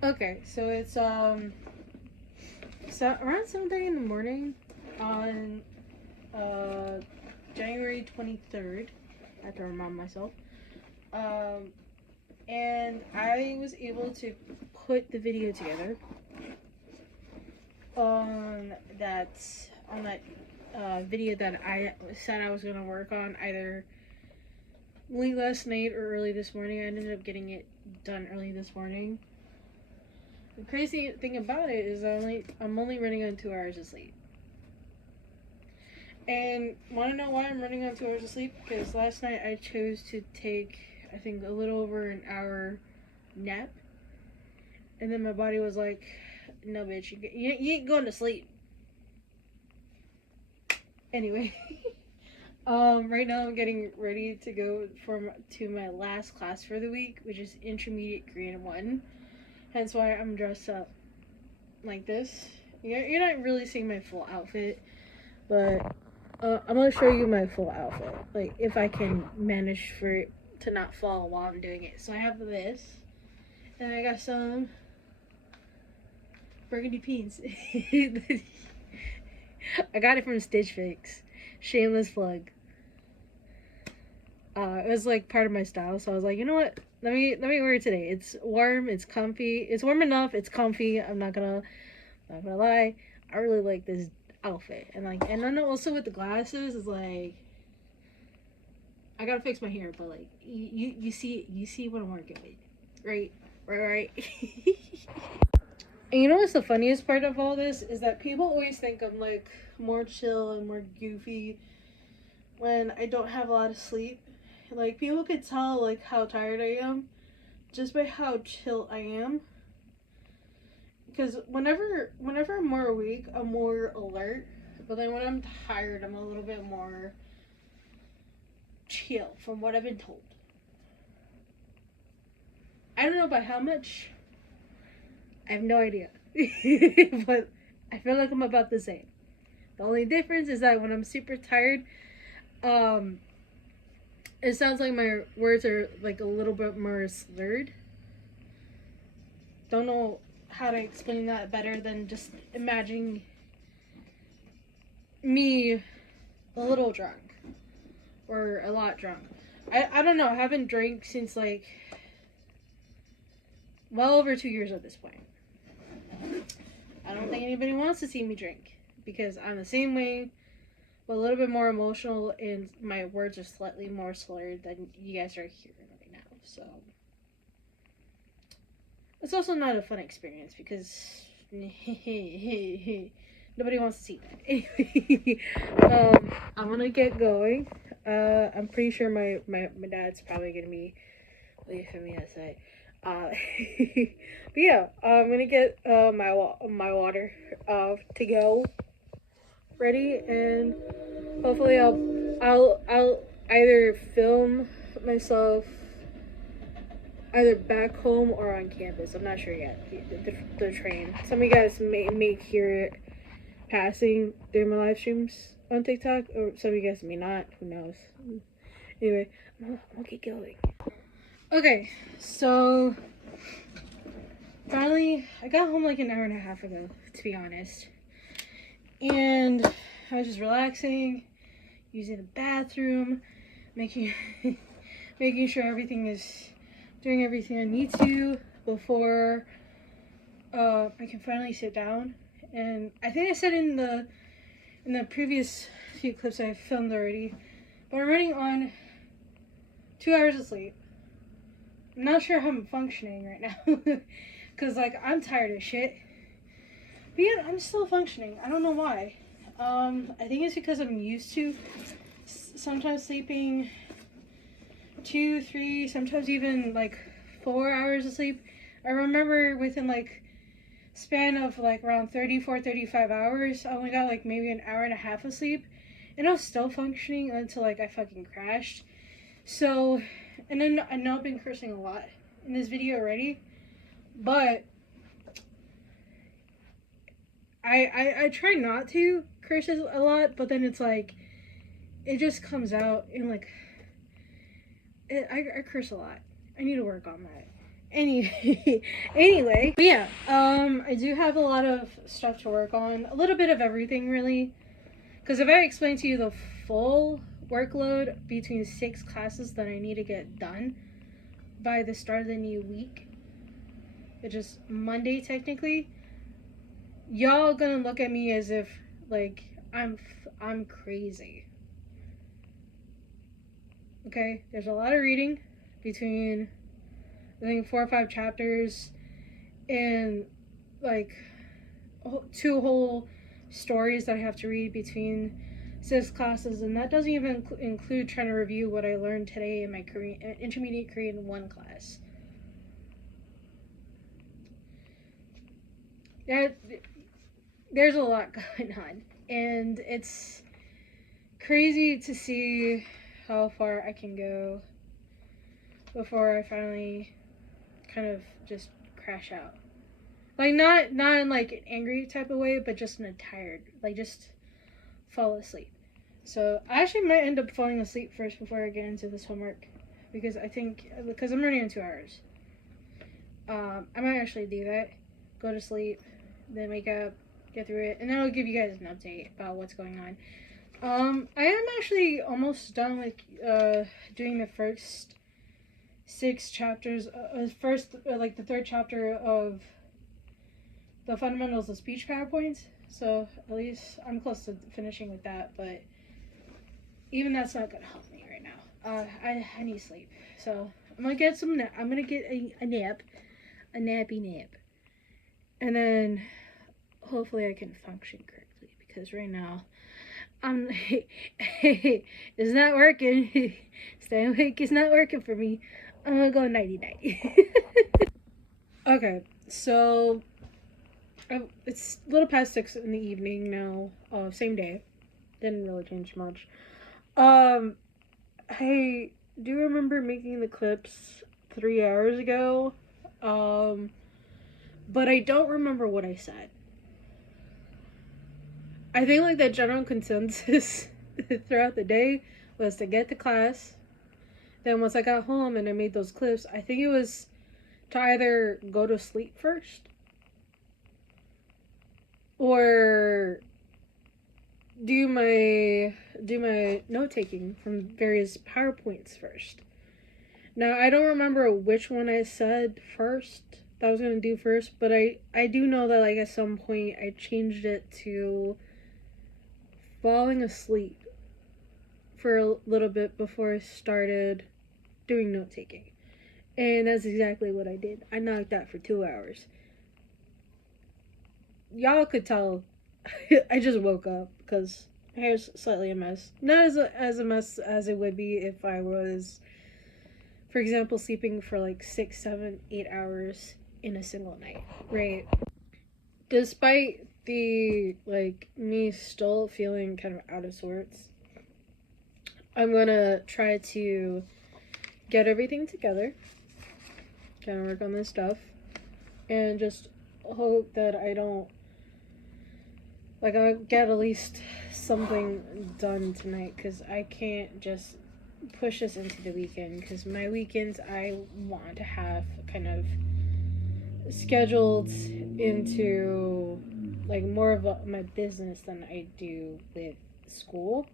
Okay, so it's so around 7:30 in the morning on uh January 23rd. I have to remind myself. Um, and I was able to put the video together on that on that video that I said I was gonna work on either late last night or early this morning. I ended up getting it done early this morning. The crazy thing about it is I'm only running on 2 hours of sleep. And want to know why I'm running on 2 hours of sleep? Because last night I chose to take, I think, a little over an hour nap. And then my body was like, no, bitch, you ain't going to sleep. Anyway, right now I'm getting ready to go to my last class for the week, which is Intermediate Grade 1. Hence why I'm dressed up like this. You're not really seeing my full outfit, but I'm gonna show you my full outfit. Like, if I can manage for it to not fall while I'm doing it. So I have this, and I got some burgundy pants. I got it from Stitch Fix. Shameless plug. It was like part of my style, so I was like, you know what? Let me wear it today. It's warm. It's comfy. It's warm enough. It's comfy. I'm not gonna lie. I really like this outfit, and then also with the glasses is like, I gotta fix my hair, but like you see what I'm working with, right? Right. And you know what's the funniest part of all this is that people always think I'm like more chill and more goofy when I don't have a lot of sleep. Like, people could tell like how tired I am just by how chill I am. Because whenever I'm more awake, I'm more alert. But then when I'm tired, I'm a little bit more chill, from what I've been told. I don't know by how much. I have no idea. But I feel like I'm about the same. The only difference is that when I'm super tired, um, it sounds like my words are like a little bit more slurred. Don't know how to explain that better than just imagining me a little drunk or a lot drunk. I don't know. I haven't drank since like well over 2 years at this point. I don't think anybody wants to see me drink because I'm the same way, but a little bit more emotional, and my words are slightly more slurred than you guys are hearing right now. So it's also not a fun experience because nobody wants to see that. Anyway, I'm gonna get going. I'm pretty sure my dad's probably gonna be waiting for me outside. But yeah, I'm gonna get my water to go ready, and hopefully I'll either film myself either back home or on campus. I'm not sure yet. The train. Some of you guys may hear it passing during my live streams on TikTok, or some of you guys may not. Who knows? Anyway, I'll get going. Okay, so finally, I got home like an hour and a half ago, to be honest. And I was just relaxing, using the bathroom, making making sure everything is doing everything I need to before I can finally sit down. And I think I said in the previous few clips I filmed already, but I'm running on 2 hours of sleep. I'm not sure how I'm functioning right now. Because, like, I'm tired of shit. But yet, I'm still functioning. I don't know why. I think it's because I'm used to sometimes sleeping 2, 3, sometimes even, like, 4 hours of sleep. I remember within, like, span of, like, around 34, 35 hours, I only got, like, maybe an hour and a half of sleep. And I was still functioning until, like, I fucking crashed. So, and then I know I've been cursing a lot in this video already, but I try not to curse a lot, but then it's like, it just comes out, and like, I curse a lot. I need to work on that. Anyway, but yeah, I do have a lot of stuff to work on. A little bit of everything, really. Because if I explain to you the full workload between 6 classes that I need to get done by the start of the new week, which is Monday technically, y'all gonna look at me as if like I'm crazy. Okay, there's a lot of reading between I think 4 or 5 chapters and like 2 whole stories that I have to read between 6 classes, and that doesn't even include trying to review what I learned today in my Korean intermediate Korean 1 class. There's a lot going on, and it's crazy to see how far I can go before I finally kind of just crash out. Like not in like an angry type of way, but just in a tired, like just fall asleep. So I actually might end up falling asleep first before I get into this homework, because I'm running in 2 hours. I might actually do that, go to sleep, then wake up, get through it, and then I'll give you guys an update about what's going on. I am actually almost done with doing the first 6 chapters. The 3rd chapter of the fundamentals of speech PowerPoints. So at least I'm close to finishing with that, but even that's not gonna help me right now. I need sleep, so I'm gonna get I'm gonna get a nap, a nappy nap, and then hopefully I can function correctly, because right now it's not working. Staying awake is not working for me. I'm gonna go nighty night. Okay, so it's a little past 6 in the evening now. Same day, didn't really change much. I do remember making the clips 3 hours ago, but I don't remember what I said. I think like the general consensus throughout the day was to get to class. Then once I got home and I made those clips, I think it was to either go to sleep first or do my note taking from various PowerPoints first. Now I don't remember which one I said first that I was gonna do first, but I do know that like at some point I changed it to falling asleep for a little bit before I started doing note taking. And that's exactly what I did. I knocked out for 2 hours. Y'all could tell I just woke up because my hair's slightly a mess. Not as a mess as it would be if I was, for example, sleeping for like 6, 7, 8 hours in a single night, right? Despite the like me still feeling kind of out of sorts, I'm gonna try to get everything together, kind of work on this stuff, and just hope that I don't, like, I'll get at least something done tonight, because I can't just push this into the weekend, because my weekends I want to have kind of scheduled into like more of my business than I do with school.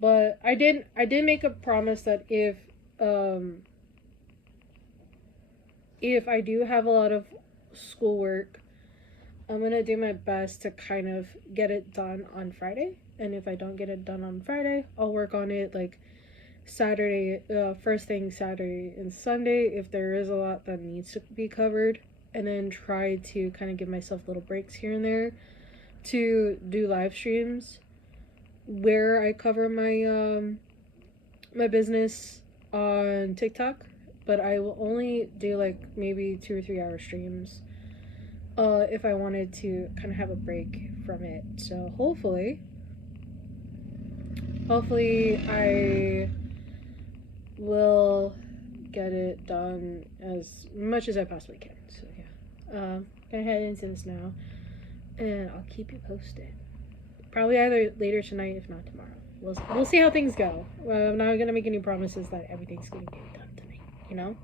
But I did make a promise that if I do have a lot of schoolwork, I'm gonna do my best to kind of get it done on Friday. And if I don't get it done on Friday, I'll work on it like Saturday, first thing Saturday and Sunday if there is a lot that needs to be covered, and then try to kind of give myself little breaks here and there to do live streams where I cover my my business on TikTok, but I will only do like maybe 2 or 3 hour streams if I wanted to kind of have a break from it. So hopefully I will get it done as much as I possibly can. So yeah, gonna head into this now, and I'll keep you posted. Probably either later tonight, if not tomorrow. We'll see how things go. I'm not gonna make any promises that everything's gonna get done tonight. You know.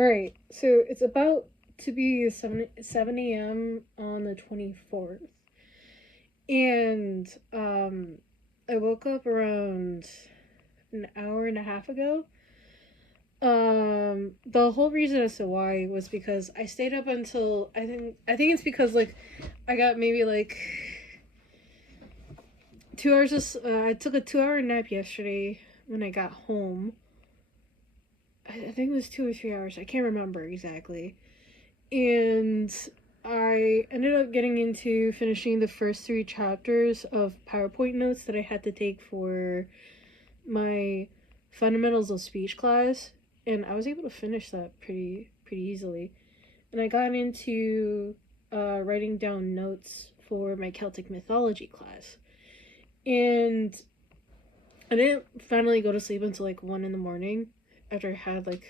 Alright, so it's about to be 7 a.m. on the 24th. And I woke up around an hour and a half ago. The whole reason as to why was because I stayed up until I think it's because like I got maybe like 2 hours I took a 2 hour nap yesterday when I got home. I think it was 2 or 3 hours. I can't remember exactly. And I ended up getting into finishing the first 3 chapters of PowerPoint notes that I had to take for my fundamentals of speech class, and I was able to finish that pretty easily. And I got into writing down notes for my Celtic mythology class, and I didn't finally go to sleep until like 1 in the morning after I had like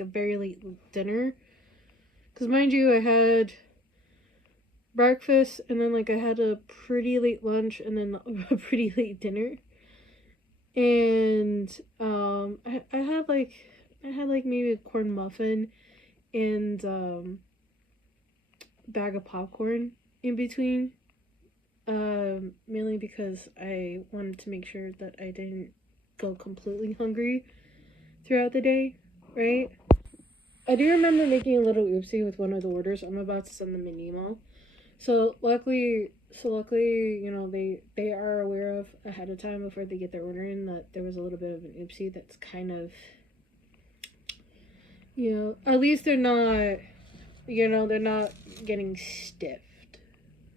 a very late dinner. Because mind you, I had breakfast and then like I had a pretty late lunch and then a pretty late dinner. And I had like maybe a corn muffin and bag of popcorn in between. Mainly because I wanted to make sure that I didn't go completely hungry throughout the day, right? I do remember making a little oopsie with one of the orders. I'm about to send them an email. So luckily, you know, they are aware of ahead of time before they get their order in that there was a little bit of an oopsie that's kind of, you know, at least they're not, you know, they're not getting stiffed,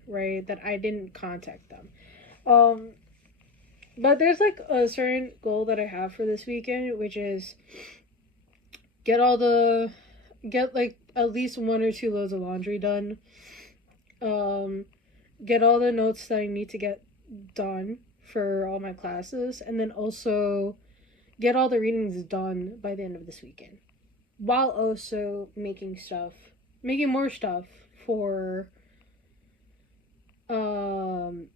right? That I didn't contact them. But there's like a certain goal that I have for this weekend, which is get like at least 1 or 2 loads of laundry done. Get all the notes that I need to get done for all my classes, and then also get all the readings done by the end of this weekend, while also making more stuff for you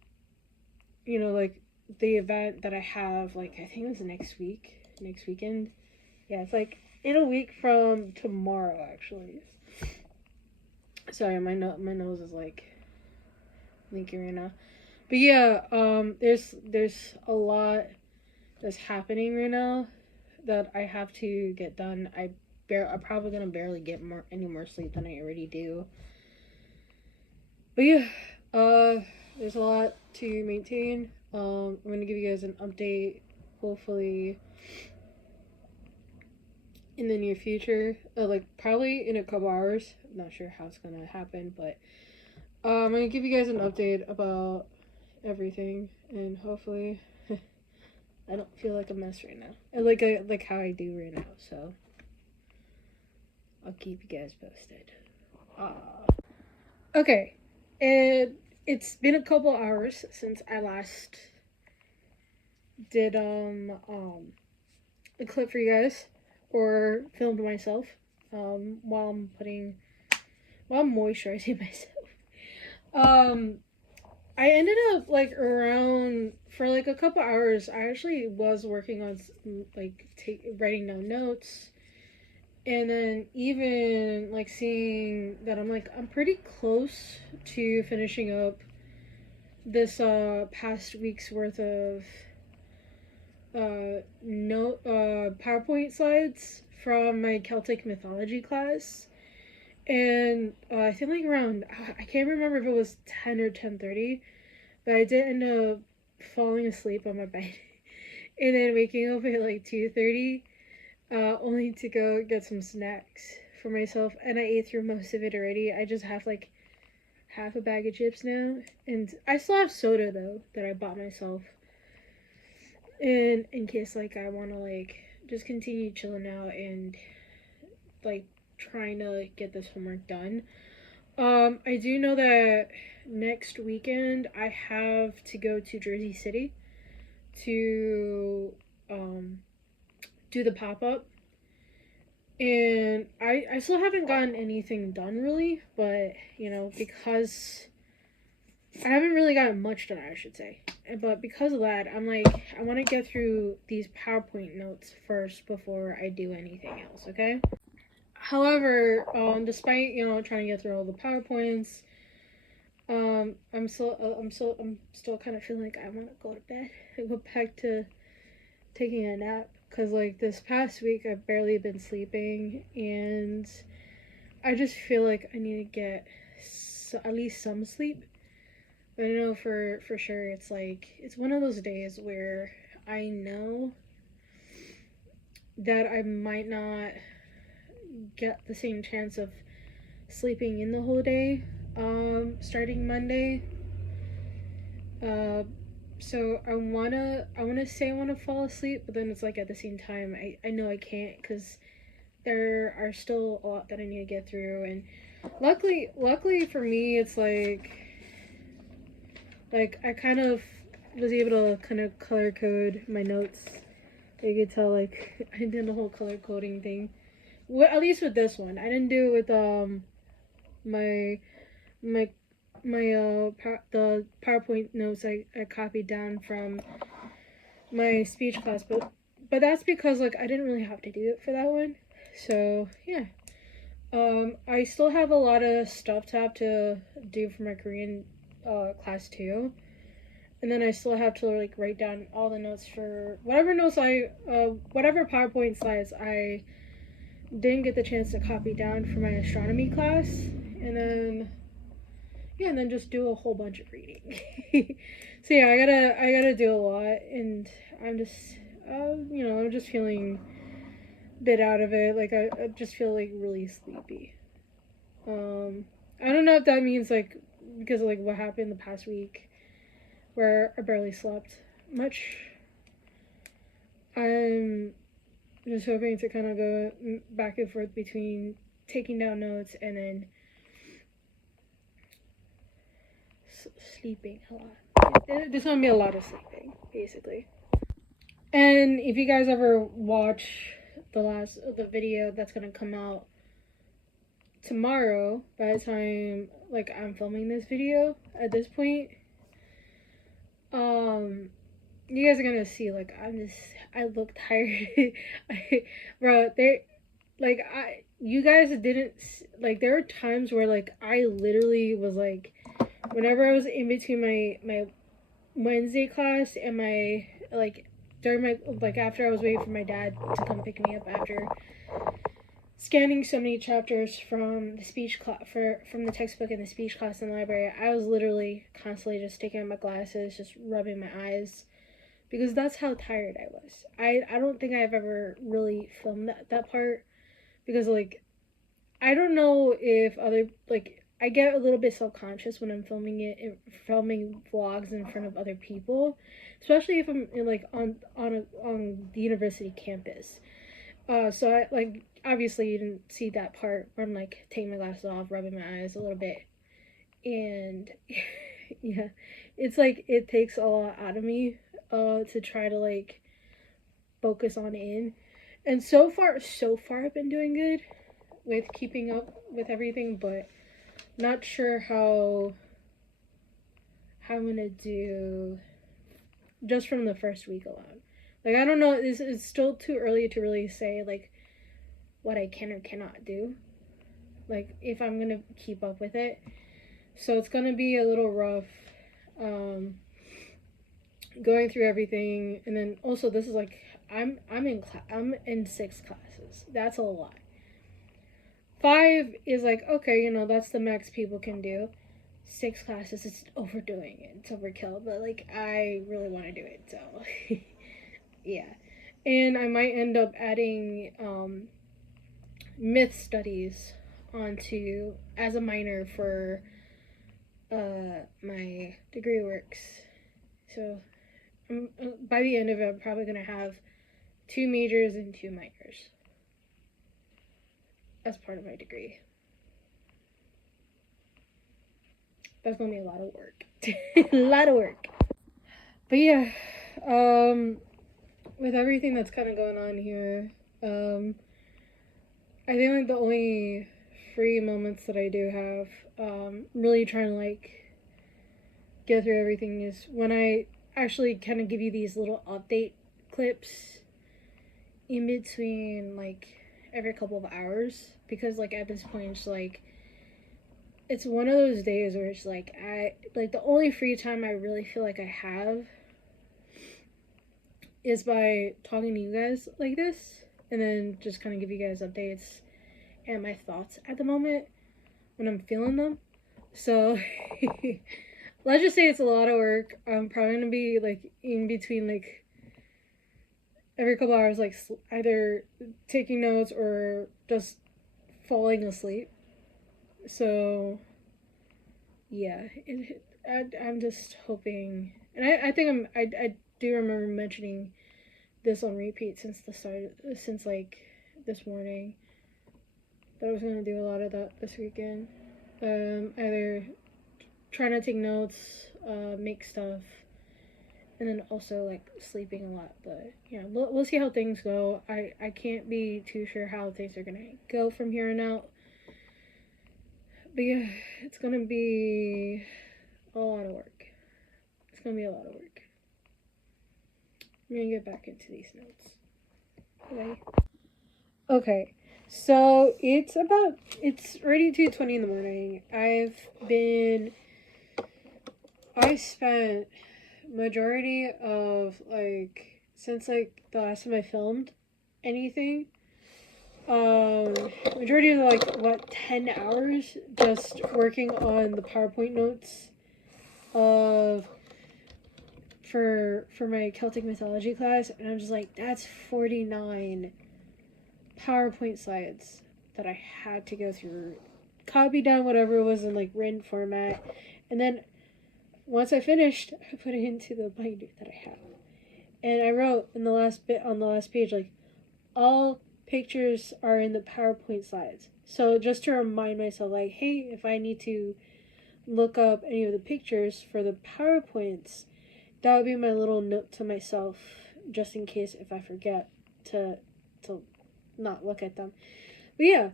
know, like the event that I have, like I think it was next weekend. Yeah, it's like in a week from tomorrow actually. Sorry, my nose is like leaking right now. But yeah, there's a lot that's happening right now that I have to get done. I'm probably gonna barely get any more sleep than I already do. But yeah, there's a lot to maintain. I'm gonna give you guys an update, hopefully in the near future. Like probably in a couple hours. I'm not sure how it's gonna happen, but I'm gonna give you guys an update about everything, and hopefully I don't feel like a mess right now. Like how I do right now. So I'll keep you guys posted. Okay, it's been a couple hours since I last did a clip for you guys or filmed myself while I'm moisturizing myself. I ended up like around for like a couple hours. I actually was working on like writing down notes, and then even like seeing that I'm pretty close to finishing up this past week's worth of PowerPoint slides from my Celtic mythology class. And I think like around, I can't remember if it was 10 or 10:30, but I did end up falling asleep on my bed and then waking up at like 2:30, only to go get some snacks for myself, and I ate through most of it already. I just have like half a bag of chips now, and I still have soda though that I bought myself, and in case like I want to like just continue chilling out and like trying to get this homework done. I do know that next weekend I have to go to Jersey City to do the pop-up, and I still haven't gotten anything done really, but you know, because I haven't really gotten much done, I should say, but because of that, I'm like, I want to get through these PowerPoint notes first before I do anything else, okay? However, despite trying to get through all the PowerPoints, I'm still kind of feeling like I want to go to bed and go back to taking a nap, because like this past week I've barely been sleeping, and I just feel like I need to get at least some sleep. But I know for sure it's like it's one of those days where I know that I might not get the same chance of sleeping in the whole day starting Monday. Uh, so I wanna say I wanna fall asleep, but then it's like at the same time I know I can't, because there are still a lot that I need to get through, and luckily for me it's like I kind of was able to kind of color code my notes. You could tell like I did the whole color coding thing. Well, at least with this one, I didn't do it with my my the PowerPoint notes I copied down from my speech class, but that's because like I didn't really have to do it for that one. So yeah, I still have a lot of stuff to have to do for my Korean class too, and then I still have to like write down all the notes for whatever PowerPoint slides I didn't get the chance to copy down for my astronomy class, and then yeah, and then just do a whole bunch of reading. So yeah, I gotta do a lot, and I'm just I'm just feeling a bit out of it. Like I just feel like really sleepy. I don't know if that means like because of like what happened the past week where I barely slept much. I'm just hoping to kind of go back and forth between taking down notes and then sleeping a lot. There's gonna be a lot of sleeping, basically. And if you guys ever watch the video that's gonna come out tomorrow, by the time like I'm filming this video at this point, you guys are gonna see like I look tired. Bro, they like I you guys didn't like there were times where like I literally was like whenever I was in between my Wednesday class and my like during my like after I was waiting for my dad to come pick me up after scanning so many chapters from the speech class from the textbook and the speech class in the library, I was literally constantly just taking out my glasses, just rubbing my eyes, because that's how tired I was. I don't think I've ever really filmed that part, because like I don't know if other like I get a little bit self-conscious when I'm filming vlogs in front of other people, especially if I'm in, like on the university campus. So I like obviously you didn't see that part where I'm like taking my glasses off, rubbing my eyes a little bit, and yeah, it's like it takes a lot out of me to try to like focus on in, and so far I've been doing good with keeping up with everything, but not sure how I'm gonna do just from the first week alone. Like I don't know, it's still too early to really say like what I can or cannot do. Like if I'm gonna keep up with it. So it's gonna be a little rough going through everything, and then also this is like I'm in 6 classes. That's a lot. 5 is like okay, that's the max people can do. 6 classes, it's overdoing it. It's overkill, but like I really want to do it, so yeah. And I might end up adding myth studies onto as a minor for my degree works. So by the end of it, I'm probably gonna have 2 majors and 2 minors as part of my degree. That's gonna be a lot of work. A lot of work. But yeah, with everything that's kind of going on here, I think like the only free moments that I do have, really trying to like get through everything is when I actually kind of give you these little update clips in between like every couple of hours, because like at this point it's like it's one of those days where it's like I like the only free time I really feel like I have is by talking to you guys like this, and then just kind of give you guys updates and my thoughts at the moment when I'm feeling them. So let's just say it's a lot of work. I'm probably gonna be like in between like every couple hours, like either taking notes or just falling asleep. So yeah, I'm just hoping, and I think I do remember mentioning this on repeat since the start, since like this morning, that I was gonna do a lot of that this weekend. Either trying to take notes, make stuff, and then also like sleeping a lot. But yeah, we'll see how things go. I can't be too sure how things are gonna go from here on out. But yeah, it's gonna be a lot of work. It's gonna be a lot of work. I'm gonna get back into these notes. Okay. Okay. So it's already 2:20 in the morning. I spent majority of like since like the last time I filmed anything, majority of like what 10 hours just working on the PowerPoint notes of for my Celtic mythology class, and I'm just like, that's 49 PowerPoint slides that I had to go through, copy down whatever was in like written format, and then once I finished, I put it into the binder that I have. And I wrote in the last bit on the last page, like, all pictures are in the PowerPoint slides. So just to remind myself, like, hey, if I need to look up any of the pictures for the PowerPoints, that would be my little note to myself, just in case if I forget to not look at them. But yeah,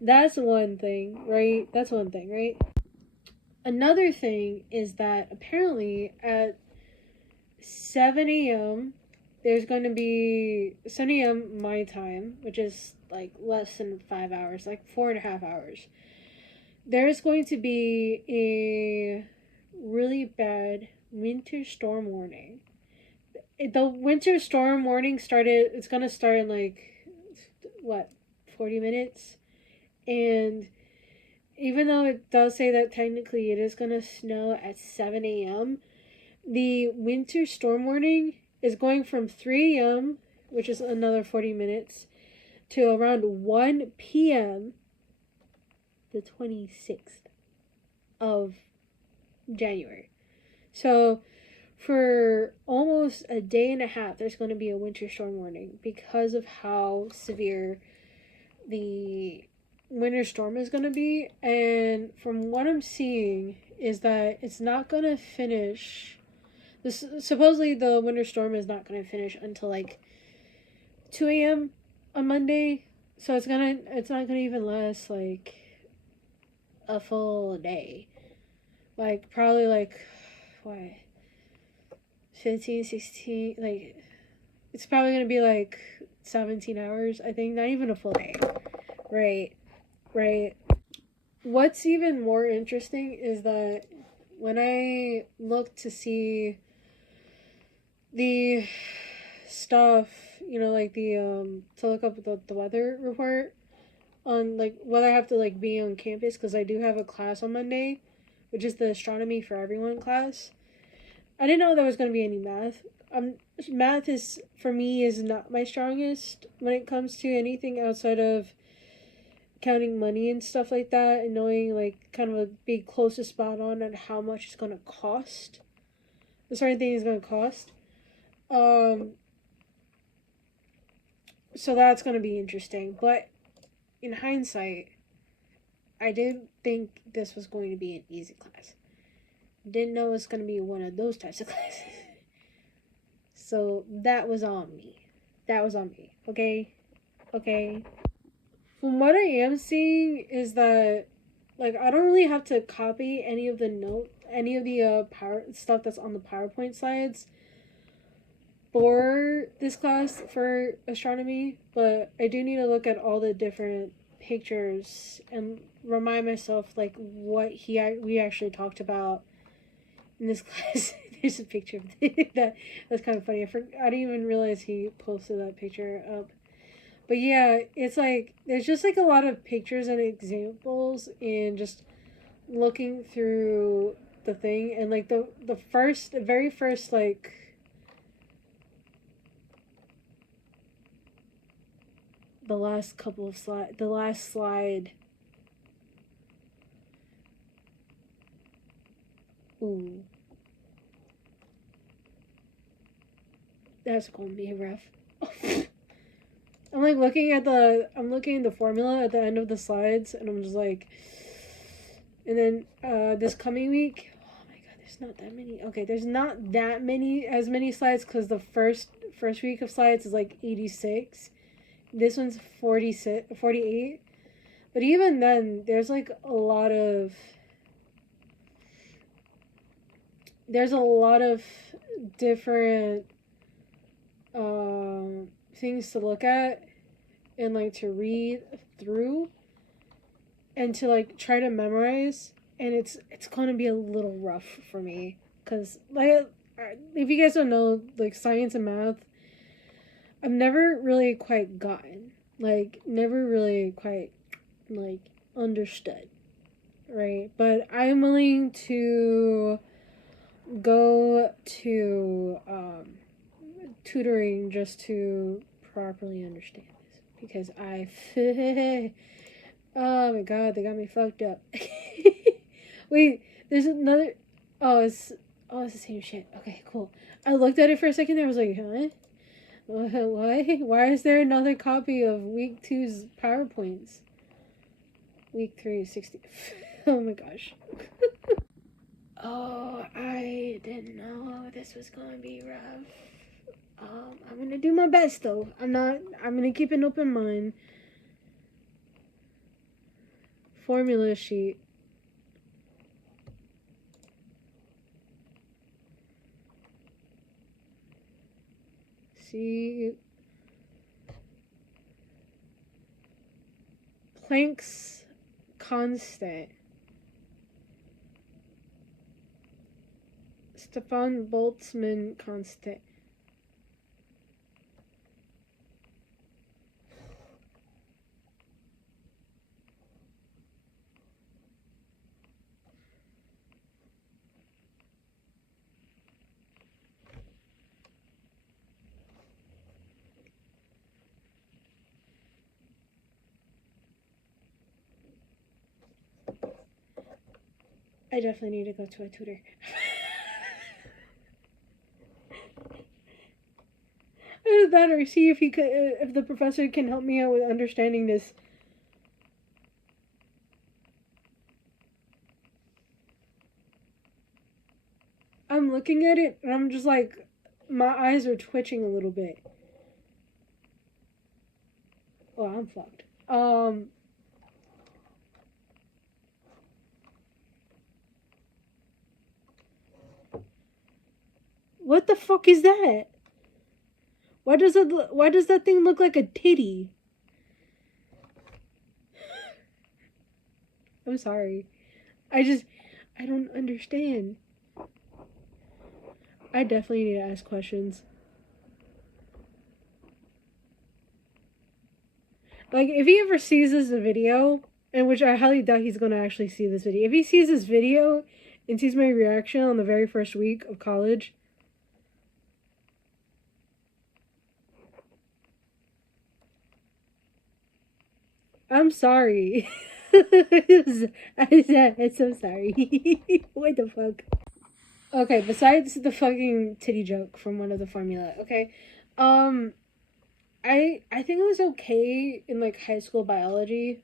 that's one thing, right? That's one thing, right? Another thing is that apparently at 7 a.m. there's going to be 7 a.m. my time, which is like less than 5 hours, like 4.5 hours. There's going to be a really bad winter storm warning. The winter storm warning started, it's going to start in like, what, 40 minutes? And even though it does say that technically it is going to snow at 7 a.m., the winter storm warning is going from 3 a.m., which is another 40 minutes, to around 1 p.m., the 26th of January. So for almost a day and a half, there's going to be a winter storm warning because of how severe the winter storm is going to be. And from what I'm seeing is that it's not going to finish. Supposedly the winter storm is not going to finish until like 2 a.m. on Monday. So it's not gonna even last like a full day. Like probably like what, 15, 16, like it's probably gonna be like 17 hours, I think, not even a full day. Right. What's even more interesting is that when I look to see the stuff, like the to look up the weather report on like whether I have to like be on campus, because I do have a class on Monday, which is the astronomy for everyone class. I didn't know there was going to be any math. Math is, for me, is not my strongest when it comes to anything outside of counting money and stuff like that, and knowing like kind of a be close to spot on how much it's going to cost. A certain thing is going to cost. So that's going to be interesting. But in hindsight, I didn't think this was going to be an easy class. Didn't know it was going to be one of those types of classes. So that was on me. Okay? From what I am seeing is that, like, I don't really have to copy any of the power stuff that's on the PowerPoint slides. for this class for astronomy, but I do need to look at all the different pictures and remind myself like what we actually talked about in this class. There's a picture of that's kind of funny. I didn't even realize he posted that picture up. But yeah, it's like there's just like a lot of pictures and examples and just looking through the thing, and like the very first like the last slide. Ooh. That's gonna be rough. I'm looking at the formula at the end of the slides, and I'm just like, and then this coming week, oh my god, there's not that many. Okay, there's not that many as many slides because the first week of slides is like 86. This one's 48. But even then, there's like a lot of different things to look at and like to read through and to like try to memorize, and it's gonna be a little rough for me because like if you guys don't know, like science and math I've never really quite gotten, like never really quite like understood, right? But I'm willing to go to tutoring just to properly understand this because oh my god, they got me fucked up. Wait, there's another. It's it's the same shit. Okay, cool. I looked at it for a second. I was like, huh? Why is there another copy of week 2's PowerPoints? Week 3 is 60. Oh my gosh. Oh, I didn't know this was gonna be rough. I'm gonna do my best though. I'm gonna keep an open mind. Formula sheet. See, Planck's constant. Stefan Boltzmann constant. I definitely need to go to a tutor. Either that or see if if the professor can help me out with understanding this. I'm looking at it and I'm just like, my eyes are twitching a little bit. Oh, I'm fucked. What the fuck is that? Why does that thing look like a titty? I'm sorry. I don't understand. I definitely need to ask questions. Like, if he ever sees this video, and which I highly doubt he's going to actually see this video. If he sees this video and sees my reaction on the very first week of college, I'm sorry. I'm so sorry. What the fuck? Okay, besides the fucking titty joke from one of the formula, okay? I think it was okay in like high school biology.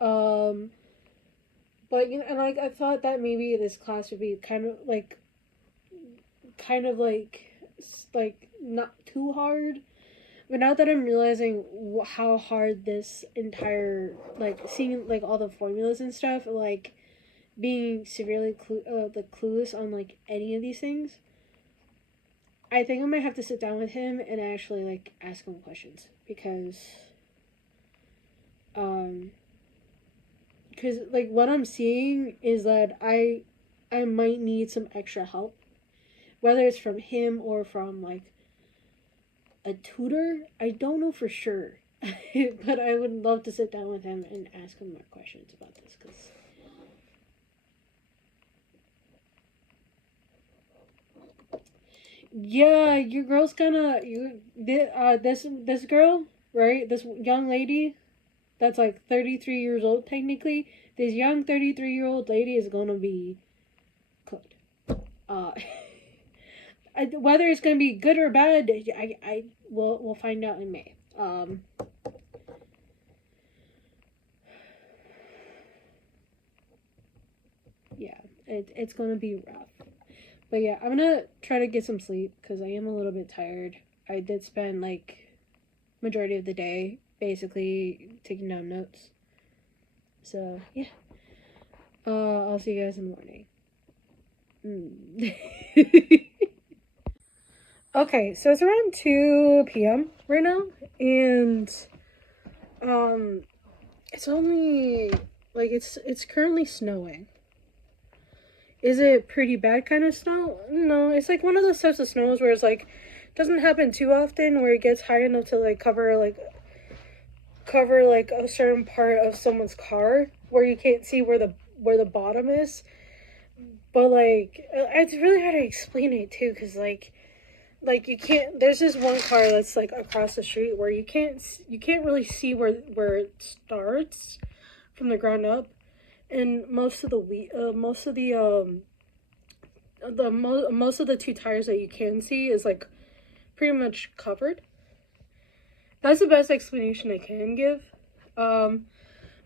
Um but you know, and like I thought that maybe this class would be kind of like not too hard. But now that I'm realizing how hard this entire like seeing like all the formulas and stuff, like being severely clueless on like any of these things, I think I might have to sit down with him and actually like ask him questions um because like what I'm seeing is that I might need some extra help, whether it's from him or from like a tutor. I don't know for sure, but I would love to sit down with him and ask him more questions about this because. Yeah, your girl's gonna this girl, right? This young lady that's like 33 years old technically. This young 33-year-old lady is gonna be cooked. Uh, whether it's gonna be good or bad, I we'll find out in May. Yeah, it's gonna be rough. But yeah, I'm gonna try to get some sleep because I am a little bit tired. I did spend like majority of the day basically taking down notes. So yeah, I'll see you guys in the morning. Okay, so it's around 2 p.m. right now, and um, it's only like it's currently snowing. Is it pretty bad kind of snow? No, it's like one of those types of snows where it's like doesn't happen too often where it gets high enough to like cover like a certain part of someone's car where you can't see where the bottom is. But like it's really hard to explain it too cuz like you can't there's this one car that's like across the street where you can't really see where it starts from the ground up, and most of the two tires that you can see is like pretty much covered. That's the best explanation I can give. But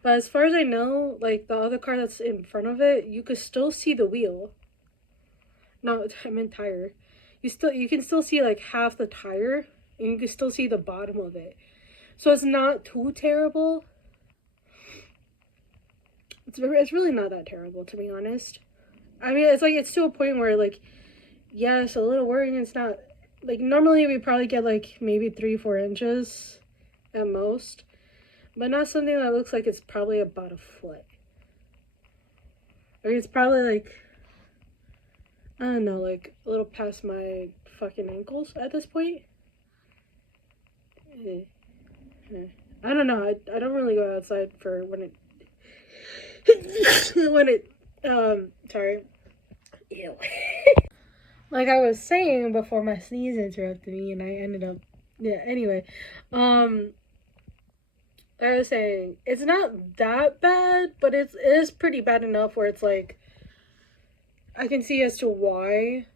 as far as I know, like the other car that's in front of it, you could still see the wheel. No, I meant tire. You can still see like half the tire, and you can still see the bottom of it. So it's not too terrible. It's really not that terrible, to be honest. I mean, it's to a point where like, yeah, it's a little worrying. It's not like normally we probably get like maybe 3-4 inches at most, but not something that looks like it's probably about a foot. I mean, it's probably like I don't know, like a little past my fucking ankles at this point. Eh, eh. I don't know. I don't really go outside for when it when it sorry. Ew. Like I was saying before my sneeze interrupted me and I ended up yeah, anyway. I was saying it's not that bad, but it is pretty bad enough where it's like I can see as to why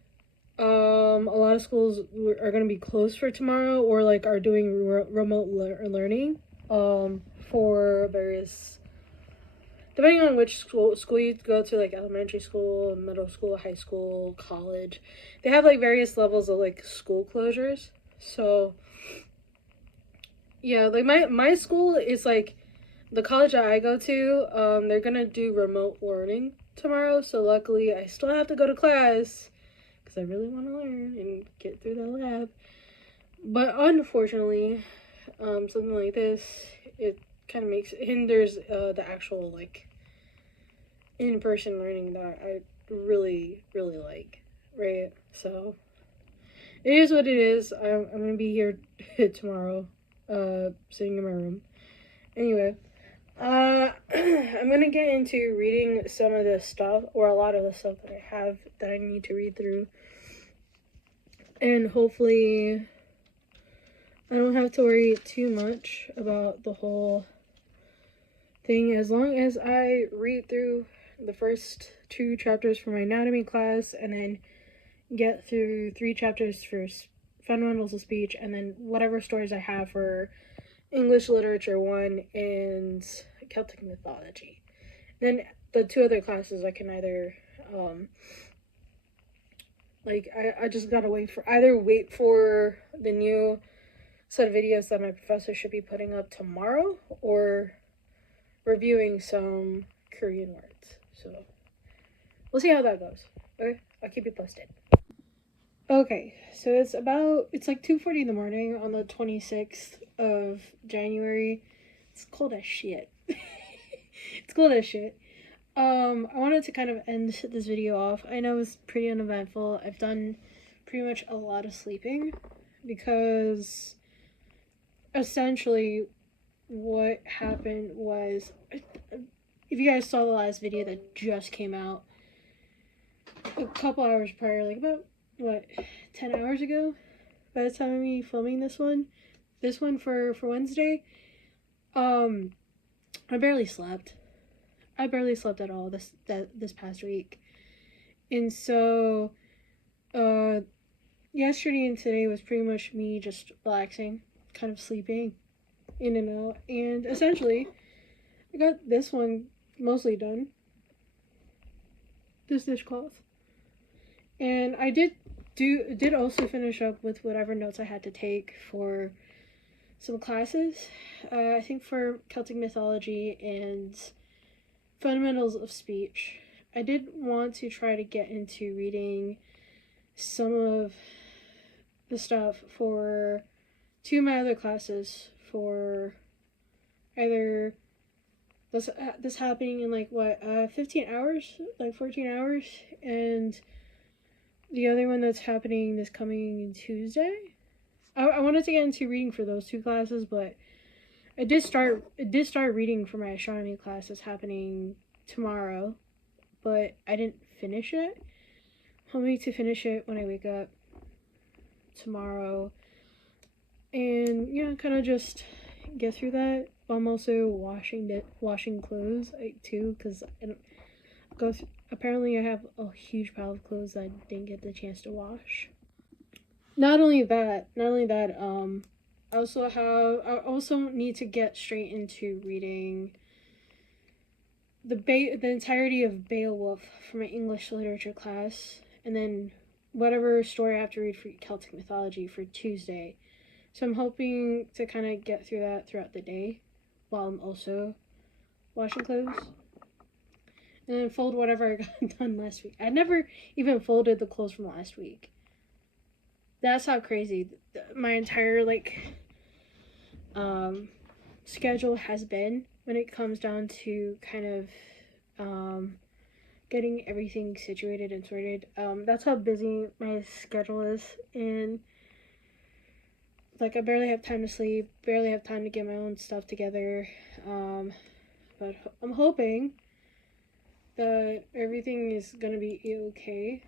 a lot of schools are going to be closed for tomorrow or like are doing remote learning for various depending on which school you go to, like elementary school, middle school, high school, college, they have like various levels of like school closures. So yeah, like my school is like the college that I go to, they're gonna do remote learning tomorrow. So luckily, I still have to go to class because I really want to learn and get through the lab. But unfortunately, something like this, it kind of hinders the actual like in-person learning that I really really like, right? So it is what it is. I'm gonna be here tomorrow, sitting in my room. Anyway, I'm gonna get into reading some of the stuff, or a lot of the stuff that I have that I need to read through, and hopefully, I don't have to worry too much about the whole thing as long as I read through the first 2 chapters for my anatomy class, and then get through 3 chapters for fundamentals of speech, and then whatever stories I have for English Literature 1 and Celtic Mythology. Then the 2 other classes I can either I just gotta wait for the new set of videos that my professor should be putting up tomorrow, or reviewing some Korean words. So we'll see how that goes. Okay, I'll keep you posted. Okay, so it's like 2:40 in the morning on the 26th of January. It's cold as shit. It's cold as shit. I wanted to kind of end this video off. I know it's pretty uneventful. I've done pretty much a lot of sleeping because essentially what happened was, if you guys saw the last video that just came out a couple hours prior, like about what, 10 hours ago, by the time of me filming this one for Wednesday, I barely slept. I barely slept at all this past week. And so yesterday and today was pretty much me just relaxing, kind of sleeping in and out. And essentially I got this one mostly done. This dishcloth. And I did also finish up with whatever notes I had to take for some classes. I think for Celtic mythology and fundamentals of speech. I did want to try to get into reading some of the stuff for two of my other classes for either this happening in like what 15 hours, like 14 hours, and the other one that's happening this coming Tuesday. I wanted to get into reading for those two classes, but I did start reading for my astronomy class that's happening tomorrow, but I didn't finish it. I'm hoping to finish it when I wake up tomorrow, and kind of just get through that. I'm also washing clothes too, because apparently I have a huge pile of clothes that I didn't get the chance to wash. Not only that, I also need to get straight into reading the entirety of Beowulf for my English literature class, and then whatever story I have to read for Celtic mythology for Tuesday. So I'm hoping to kind of get through that throughout the day while I'm also washing clothes. And then fold whatever I got done last week. I never even folded the clothes from last week. That's how crazy my entire schedule has been when it comes down to kind of getting everything situated and sorted. That's how busy my schedule is, and I barely have time to sleep, barely have time to get my own stuff together. But I'm hoping that everything is gonna be okay.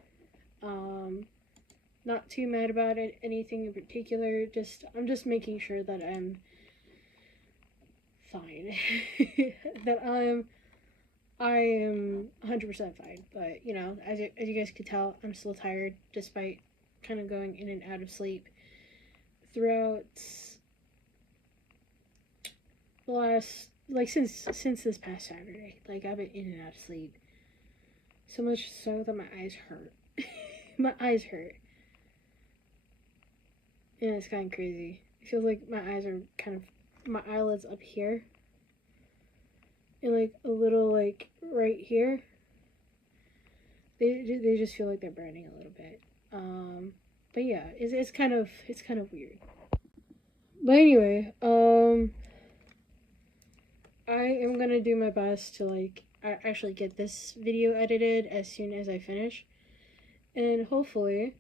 Not too mad about it, anything in particular. I'm just making sure that I'm fine. That I am 100% fine. But as you guys could tell, I'm still tired, despite kind of going in and out of sleep throughout the last since this past Saturday. I've been in and out of sleep, so much so that my eyes hurt. My eyes hurt. Yeah, it's kind of crazy. It feels like my eyes are my eyelids up here, and a little right here. They just feel like they're burning a little bit. But yeah, it's kind of weird. But anyway, I am gonna do my best to actually get this video edited as soon as I finish, and hopefully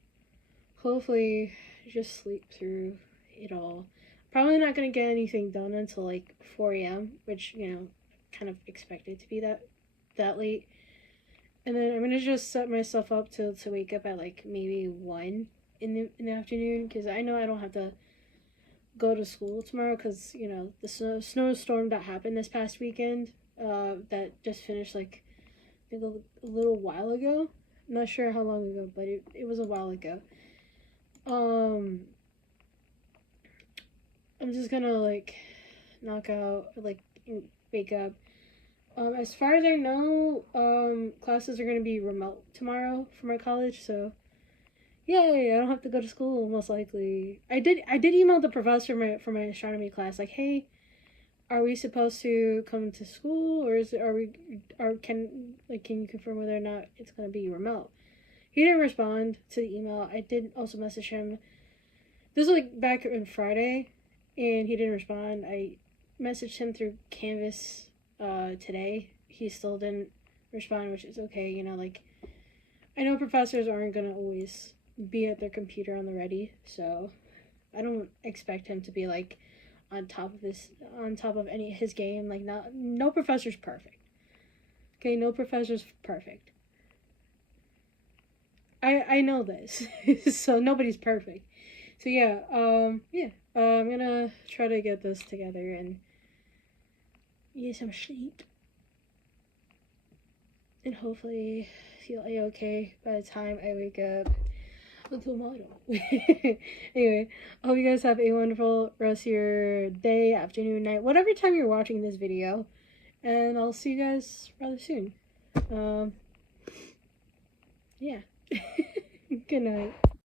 just sleep through it all. Probably not gonna get anything done until 4 a.m., which kind of expected to be that late. And then I'm gonna just set myself up to wake up at maybe 1 in the afternoon, because I know I don't have to go to school tomorrow, because the snowstorm that happened this past weekend, that just finished I think a little while ago. I'm not sure how long ago, but it was a while ago. I'm just gonna knock out, wake up. As far as I know, classes are gonna be remote tomorrow for my college, so yay, I don't have to go to school most likely. I did email the professor for my astronomy class, hey, are we supposed to come to school, or can you confirm whether or not it's gonna be remote? He didn't respond to the email. I did also message him. This was like back on Friday, and he didn't respond. I messaged him through Canvas today. He still didn't respond, which is okay. You know, like, I know professors aren't gonna always be at their computer on the ready, so I don't expect him to be like on top of any his game. Like, no professor's perfect. Okay, no professor's perfect. I know this, so nobody's perfect. So yeah, I'm gonna try to get this together and get some sleep, and hopefully feel okay by the time I wake up tomorrow. Anyway, I hope you guys have a wonderful rest of your day, afternoon, night, whatever time you're watching this video, and I'll see you guys rather soon. Yeah. Good night.